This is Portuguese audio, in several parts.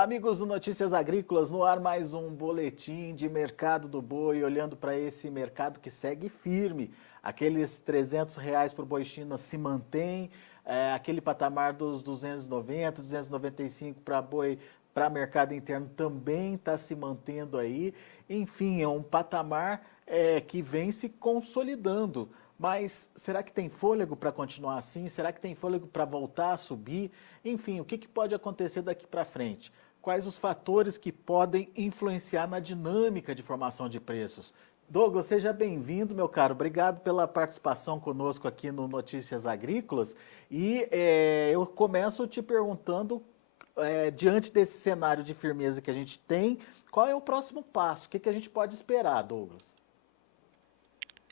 Olá, amigos do Notícias Agrícolas, no ar mais um boletim de mercado do boi, olhando para esse mercado que segue firme. Aqueles R$ 300 por boi China se mantém, aquele patamar dos 290, 295 para boi para mercado interno também está se mantendo aí. Enfim, é um patamar que vem se consolidando. Mas será que tem fôlego para continuar assim? Será que tem fôlego para voltar a subir? Enfim, o que pode acontecer daqui para frente? Quais os fatores que podem influenciar na dinâmica de formação de preços? Douglas, seja bem-vindo, meu caro. Obrigado pela participação conosco aqui no Notícias Agrícolas. E eu começo te perguntando, diante desse cenário de firmeza que a gente tem, qual é o próximo passo? O que a gente pode esperar, Douglas?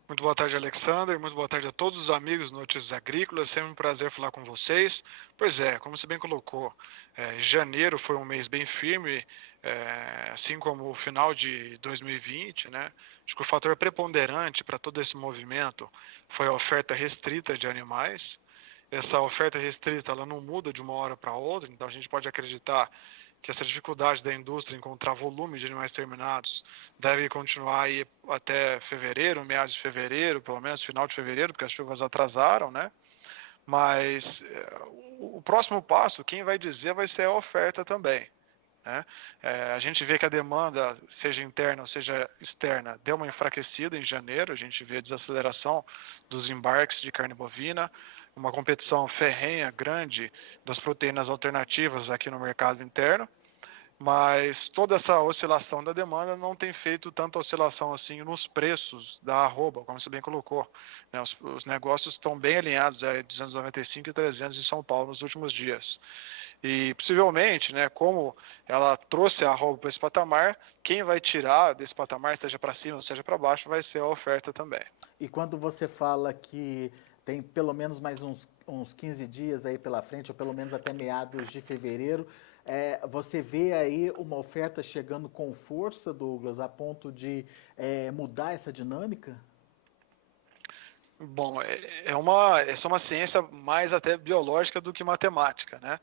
Muito boa tarde, Alexander. Muito boa tarde a todos os amigos do Notícias Agrícolas. Sempre um prazer falar com vocês. Pois é, como você bem colocou, janeiro foi um mês bem firme, assim como o final de 2020, né? Acho que o fator preponderante para todo esse movimento foi a oferta restrita de animais. Essa oferta restrita, ela não muda de uma hora para outra, então a gente pode acreditar que essa dificuldade da indústria em encontrar volume de animais terminados deve continuar aí até fevereiro, meados de fevereiro, pelo menos final de fevereiro, porque as chuvas atrasaram, né? Mas o próximo passo, quem vai dizer, vai ser a oferta também, né? A gente vê que a demanda, seja interna ou seja externa, deu uma enfraquecida em janeiro. A gente vê a desaceleração dos embarques de carne bovina, uma competição ferrenha, grande, das proteínas alternativas aqui no mercado interno, mas toda essa oscilação da demanda não tem feito tanta oscilação assim nos preços da arroba, como você bem colocou, né? Os negócios estão bem alinhados, 295 e 300 em São Paulo nos últimos dias. E possivelmente, né, como ela trouxe a arroba para esse patamar, quem vai tirar desse patamar, seja para cima ou seja para baixo, vai ser a oferta também. E quando você fala que tem pelo menos mais uns 15 dias aí pela frente, ou pelo menos até meados de fevereiro, você vê aí uma oferta chegando com força, Douglas, a ponto de mudar essa dinâmica? Bom, essa é uma ciência mais até biológica do que matemática, né?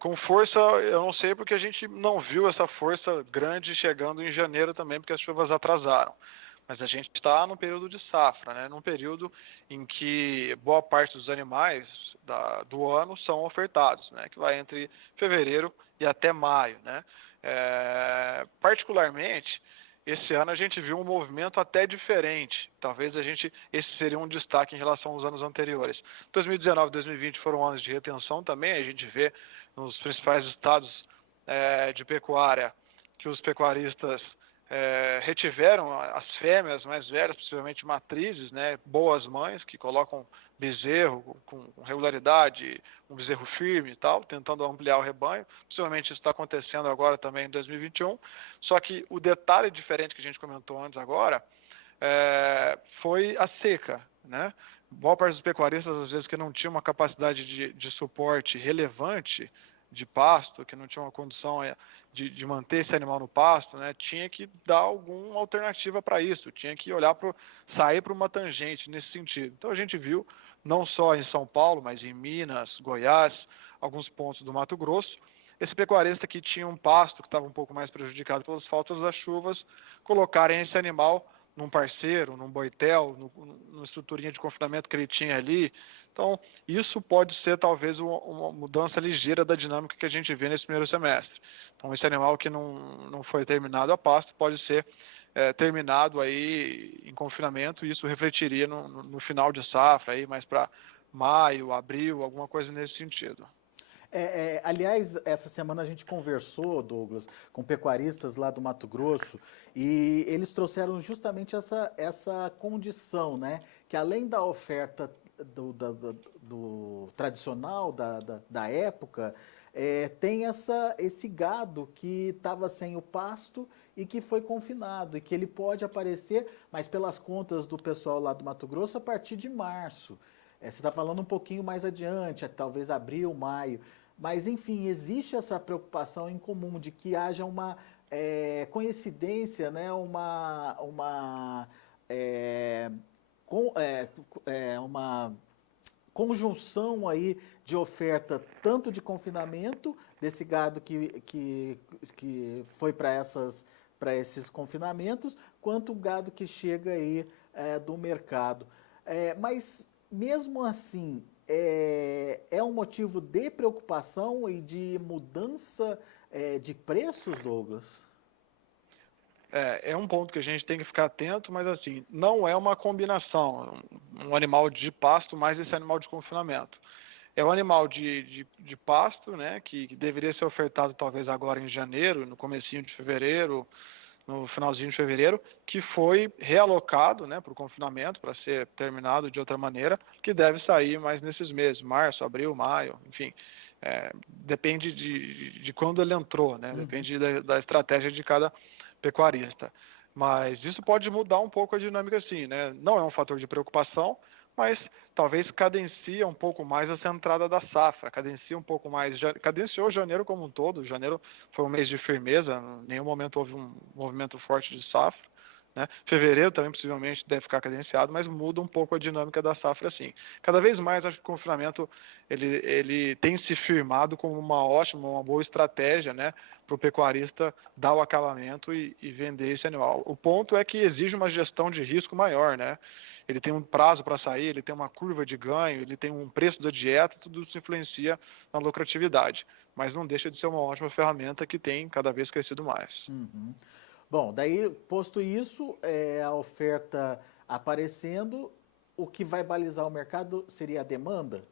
Com força, eu não sei, porque a gente não viu essa força grande chegando em janeiro também, porque as chuvas atrasaram. Mas a gente está num período de safra, né? Num período em que boa parte dos animais do ano são ofertados, né? Que vai entre fevereiro e até maio, né? Particularmente, esse ano a gente viu um movimento até diferente. Talvez esse seria um destaque em relação aos anos anteriores. 2019 e 2020 foram anos de retenção também. A gente vê nos principais estados de pecuária que os pecuaristas retiveram as fêmeas mais velhas, possivelmente matrizes, né, boas mães, que colocam bezerro com regularidade, um bezerro firme e tal, tentando ampliar o rebanho. Possivelmente isso está acontecendo agora também em 2021, só que o detalhe diferente que a gente comentou antes agora foi a seca, né? Boa parte dos pecuaristas, às vezes, que não tinha uma capacidade de suporte relevante de pasto, que não tinha uma condição de manter esse animal no pasto, né, tinha que dar alguma alternativa para isso, tinha que sair para uma tangente nesse sentido. Então a gente viu, não só em São Paulo, mas em Minas, Goiás, alguns pontos do Mato Grosso, esse pecuarista que tinha um pasto que estava um pouco mais prejudicado pelas faltas das chuvas, colocarem esse animal num parceiro, num boitel, numa estruturinha de confinamento que ele tinha ali. Então, isso pode ser talvez uma mudança ligeira da dinâmica que a gente vê nesse primeiro semestre. Então, esse animal que não foi terminado a pasto pode ser terminado aí em confinamento, e isso refletiria no final de safra, aí mais para maio, abril, alguma coisa nesse sentido. Aliás, essa semana a gente conversou, Douglas, com pecuaristas lá do Mato Grosso, e eles trouxeram justamente essa condição, né? Que além da oferta do tradicional da época, tem esse gado que estava sem o pasto e que foi confinado, e que ele pode aparecer, mas pelas contas do pessoal lá do Mato Grosso, a partir de março. Você está falando um pouquinho mais adiante, talvez abril, maio. Mas, enfim, existe essa preocupação em comum de que haja uma coincidência, né? uma conjunção aí de oferta, tanto de confinamento, desse gado que foi para esses confinamentos, quanto o gado que chega aí do mercado. Mas, mesmo assim, é um motivo de preocupação e de mudança de preços, Douglas? É um ponto que a gente tem que ficar atento, mas assim, não é uma combinação, um animal de pasto mais esse animal de confinamento. É um animal de pasto, né, que deveria ser ofertado talvez agora em janeiro, no comecinho de fevereiro, no finalzinho de fevereiro, que foi realocado, né, para o confinamento, para ser terminado de outra maneira, que deve sair mais nesses meses, março, abril, maio, enfim. Depende de quando ele entrou, né, depende da estratégia de cada pecuarista. Mas isso pode mudar um pouco a dinâmica, sim, né? Não é um fator de preocupação, mas talvez cadencia um pouco mais essa entrada da safra, cadencia um pouco mais, cadenciou janeiro como um todo, janeiro foi um mês de firmeza, em nenhum momento houve um movimento forte de safra, né? Fevereiro também possivelmente deve ficar cadenciado, mas muda um pouco a dinâmica da safra, sim. Cada vez mais acho que o confinamento ele tem se firmado como uma boa estratégia, né, para o pecuarista dar o acabamento e vender esse animal. O ponto é que exige uma gestão de risco maior, né? Ele tem um prazo para sair, ele tem uma curva de ganho, ele tem um preço da dieta, tudo isso influencia na lucratividade. Mas não deixa de ser uma ótima ferramenta que tem cada vez crescido mais. Uhum. Bom, daí, posto isso, a oferta aparecendo, o que vai balizar o mercado seria a demanda?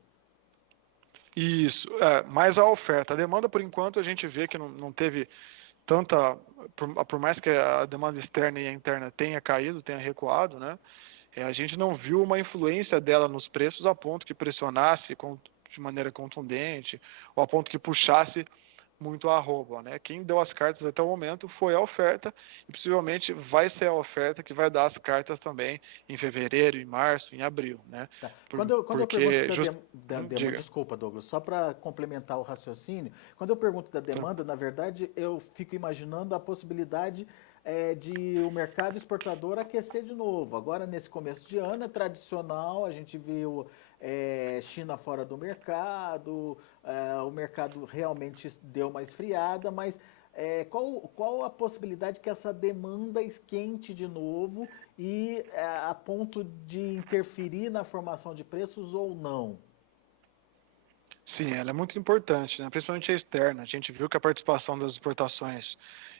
Isso, mais a oferta. A demanda, por enquanto, a gente vê que não teve tanta, por mais que a demanda externa e a interna tenha caído, tenha recuado, né? A gente não viu uma influência dela nos preços a ponto que pressionasse de maneira contundente ou a ponto que puxasse muito a arroba, né? Quem deu as cartas até o momento foi a oferta e possivelmente vai ser a oferta que vai dar as cartas também em fevereiro, em março, em abril, né? Tá. Quando eu pergunto Porque da demanda, diga. desculpa, Douglas, só para complementar o raciocínio, quando eu pergunto da demanda, na verdade, eu fico imaginando a possibilidade de o mercado exportador aquecer de novo. Agora, nesse começo de ano, é tradicional, a gente viu China fora do mercado, o mercado realmente deu uma esfriada, mas qual a possibilidade que essa demanda esquente de novo e a ponto de interferir na formação de preços ou não? Sim, ela é muito importante, né? Principalmente a externa. A gente viu que a participação das exportações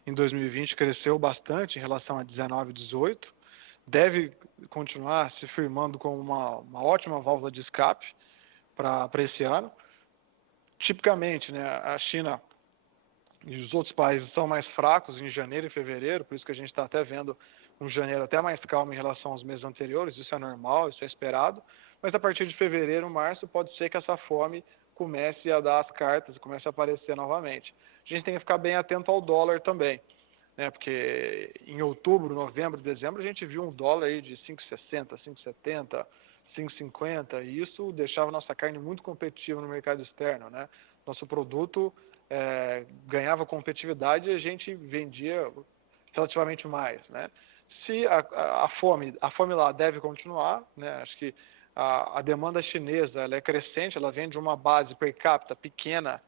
em 2020 cresceu bastante em relação a 19 e 18. Deve continuar se firmando como uma ótima válvula de escape para esse ano. Tipicamente, né, a China e os outros países são mais fracos em janeiro e fevereiro, por isso que a gente está até vendo um janeiro até mais calmo em relação aos meses anteriores, isso é normal, isso é esperado, mas a partir de fevereiro, março, pode ser que essa fome comece a dar as cartas, comece a aparecer novamente. A gente tem que ficar bem atento ao dólar também, né, porque em outubro, novembro, dezembro, a gente viu um dólar aí de 5,60, 5,70, 5,50, e isso deixava nossa carne muito competitiva no mercado externo, né? Nosso produto ganhava competitividade e a gente vendia relativamente mais, né? Se a fome lá deve continuar, né? Acho que a demanda chinesa ela é crescente, ela vem de uma base per capita pequena,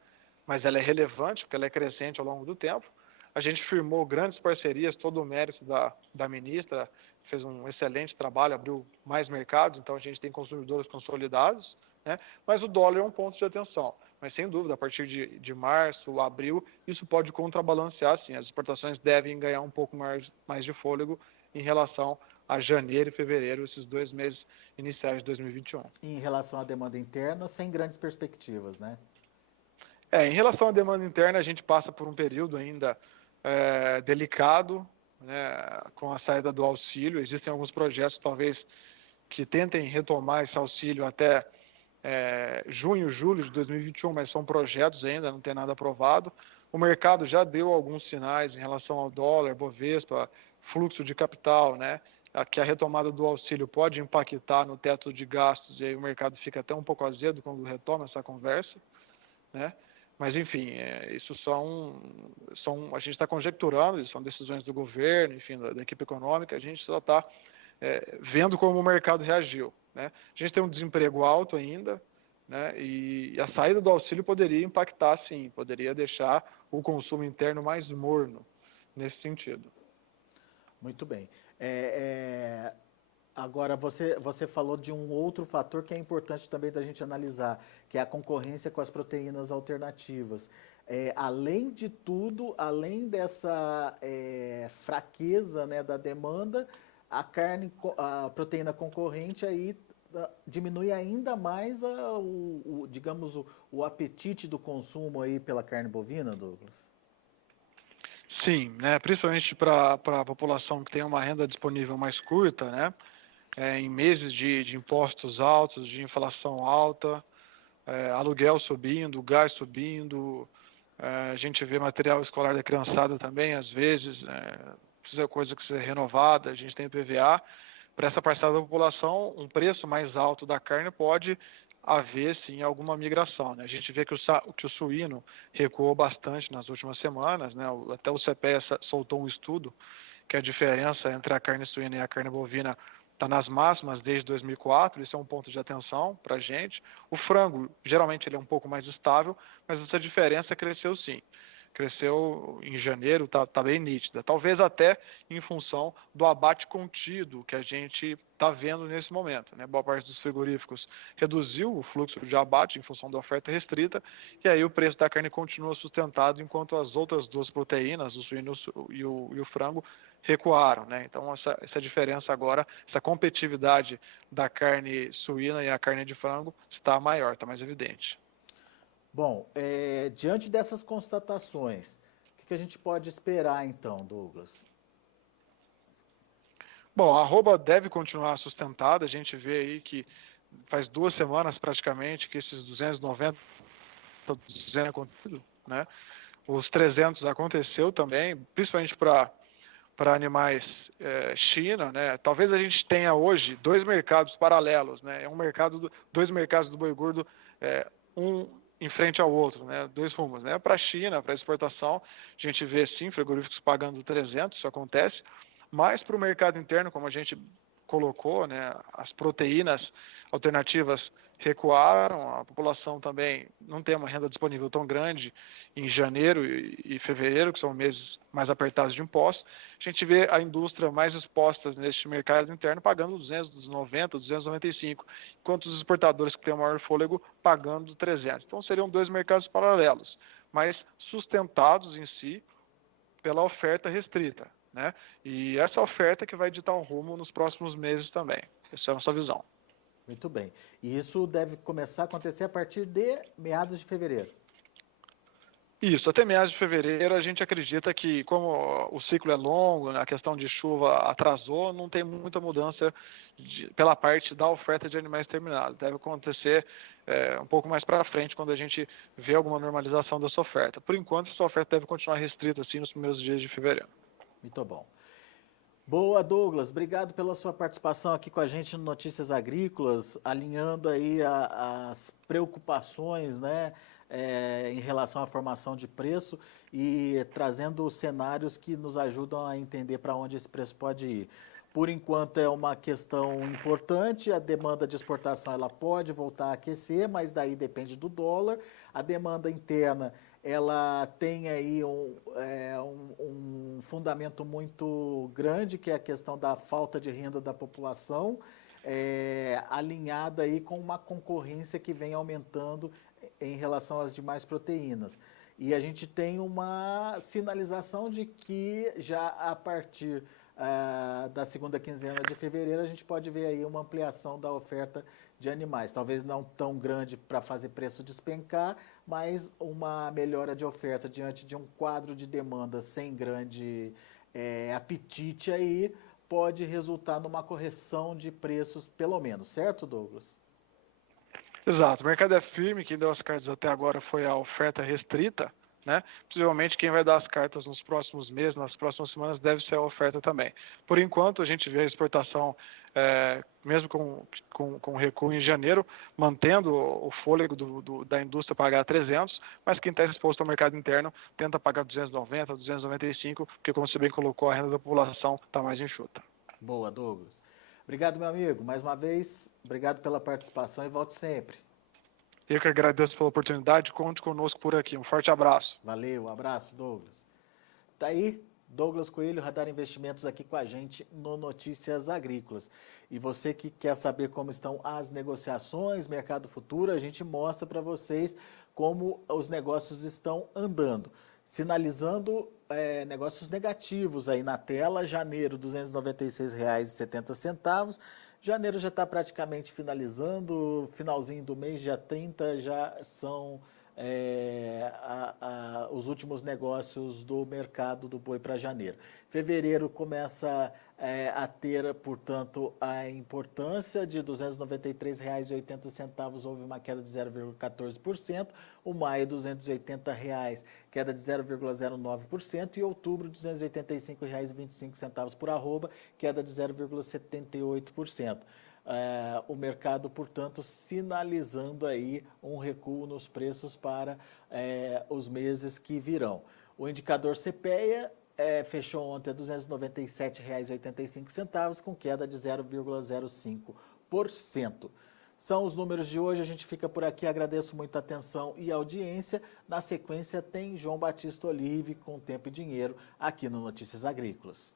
mas ela é relevante porque ela é crescente ao longo do tempo. A gente firmou grandes parcerias, todo o mérito da ministra, fez um excelente trabalho, abriu mais mercados, então a gente tem consumidores consolidados, né? Mas o dólar é um ponto de atenção. Mas, sem dúvida, a partir de março, abril, isso pode contrabalancear, sim. As exportações devem ganhar um pouco mais de fôlego em relação a janeiro e fevereiro, esses 2 meses iniciais de 2021. Em relação à demanda interna, sem grandes perspectivas, né? Em relação à demanda interna, a gente passa por um período ainda delicado, né, com a saída do auxílio. Existem alguns projetos, talvez, que tentem retomar esse auxílio até junho, julho de 2021, mas são projetos ainda, não tem nada aprovado. O mercado já deu alguns sinais em relação ao dólar, Bovespa, fluxo de capital, né? Que a retomada do auxílio pode impactar no teto de gastos e aí o mercado fica até um pouco azedo quando retoma essa conversa, né? Mas, enfim, isso a gente está conjecturando, isso são decisões do governo, enfim, da equipe econômica, a gente só está vendo como o mercado reagiu, né? A gente tem um desemprego alto ainda, né? E a saída do auxílio poderia impactar, sim, poderia deixar o consumo interno mais morno nesse sentido. Muito bem. Agora, você falou de um outro fator que é importante também da gente analisar, que é a concorrência com as proteínas alternativas. Além de tudo, além dessa fraqueza, né, da demanda, a proteína concorrente aí diminui ainda mais digamos, o apetite do consumo aí pela carne bovina, Douglas? Sim, né, principalmente para a população que tem uma renda disponível mais curta, né, em meses de impostos altos, de inflação alta, aluguel subindo, gás subindo, a gente vê material escolar da criançada também, às vezes, precisa coisa que seja renovada, a gente tem PVA. Para essa parcela da população, um preço mais alto da carne pode haver, sim, alguma migração, né? A gente vê que o suíno recuou bastante nas últimas semanas, né? Até o CPEA soltou um estudo que a diferença entre a carne suína e a carne bovina está nas máximas desde 2004, isso é um ponto de atenção para a gente. O frango, geralmente, ele é um pouco mais estável, mas essa diferença cresceu sim. Cresceu em janeiro, tá bem nítida. Talvez até em função do abate contido que a gente está vendo nesse momento, né? Boa parte dos frigoríficos reduziu o fluxo de abate em função da oferta restrita, e aí o preço da carne continua sustentado, enquanto as outras duas proteínas, o suíno e o frango, recuaram, né? Então essa diferença agora, essa competitividade da carne suína e a carne de frango está maior, está mais evidente. Bom, diante dessas constatações, o que a gente pode esperar então, Douglas? Bom, a arroba deve continuar sustentada, a gente vê aí que faz 2 semanas praticamente que esses 290 acontecido, né? Os 300 aconteceu também, principalmente para animais China, né? Talvez a gente tenha hoje 2 mercados paralelos, né? Dois mercados do boi gordo, um em frente ao outro, né? 2 rumos, né? Para a China, para exportação, a gente vê sim frigoríficos pagando 300, isso acontece, mas para o mercado interno, como a gente colocou, né? As proteínas alternativas recuaram, a população também não tem uma renda disponível tão grande em janeiro e fevereiro, que são meses mais apertados de impostos. A gente vê a indústria mais exposta neste mercado interno pagando 290, 295, enquanto os exportadores que têm o maior fôlego pagando 300. Então seriam 2 mercados paralelos, mas sustentados em si pela oferta restrita, né? E essa oferta que vai ditar o rumo nos próximos meses também. Essa é a nossa visão. Muito bem. E isso deve começar a acontecer a partir de meados de fevereiro. Isso, até meados de fevereiro a gente acredita que, como o ciclo é longo, a questão de chuva atrasou, não tem muita mudança pela parte da oferta de animais terminados. Deve acontecer um pouco mais para frente, quando a gente vê alguma normalização dessa oferta. Por enquanto, essa oferta deve continuar restrita assim nos primeiros dias de fevereiro. Muito bom. Boa, Douglas. Obrigado pela sua participação aqui com a gente no Notícias Agrícolas, alinhando aí as preocupações, né, em relação à formação de preço e trazendo cenários que nos ajudam a entender para onde esse preço pode ir. Por enquanto é uma questão importante, a demanda de exportação ela pode voltar a aquecer, mas daí depende do dólar. A demanda interna ela tem aí um fundamento muito grande, que é a questão da falta de renda da população, alinhada aí com uma concorrência que vem aumentando em relação às demais proteínas. E a gente tem uma sinalização de que já a partir da segunda quinzena de fevereiro a gente pode ver aí uma ampliação da oferta de animais. Talvez não tão grande para fazer preço despencar, mas uma melhora de oferta diante de um quadro de demanda sem grande apetite aí, pode resultar numa correção de preços, pelo menos, certo, Douglas? Exato, o mercado é firme, quem deu as cartas até agora foi a oferta restrita, né? Possivelmente quem vai dar as cartas nos próximos meses, nas próximas semanas, deve ser a oferta também. Por enquanto, a gente vê a exportação, mesmo com recuo em janeiro, mantendo o fôlego da indústria pagar 300, mas quem está exposto ao mercado interno tenta pagar 290, 295, porque, como você bem colocou, a renda da população está mais enxuta. Boa, Douglas. Obrigado, meu amigo. Mais uma vez, obrigado pela participação e volte sempre. Eu que agradeço pela oportunidade, conte conosco por aqui. Um forte abraço. Valeu, um abraço, Douglas. Tá aí, Douglas Coelho, Radar Investimentos, aqui com a gente no Notícias Agrícolas. E você que quer saber como estão as negociações, mercado futuro, a gente mostra para vocês como os negócios estão andando. Sinalizando negócios negativos aí na tela, janeiro R$ 296,70. Janeiro já está praticamente finalizando, finalzinho do mês, dia 30, já são os últimos negócios do mercado do boi para janeiro. Fevereiro começa a ter, portanto, a importância de R$ 293,80, houve uma queda de 0,14%, o maio R$ 280, queda de 0,09%, e outubro R$ 285,25 por arroba, queda de 0,78%. O mercado, portanto, sinalizando aí um recuo nos preços para os meses que virão. O indicador CPEA fechou ontem a R$ 297,85, com queda de 0,05%. São os números de hoje, a gente fica por aqui, agradeço muito a atenção e a audiência. Na sequência tem João Batista Olive com Tempo e Dinheiro aqui no Notícias Agrícolas.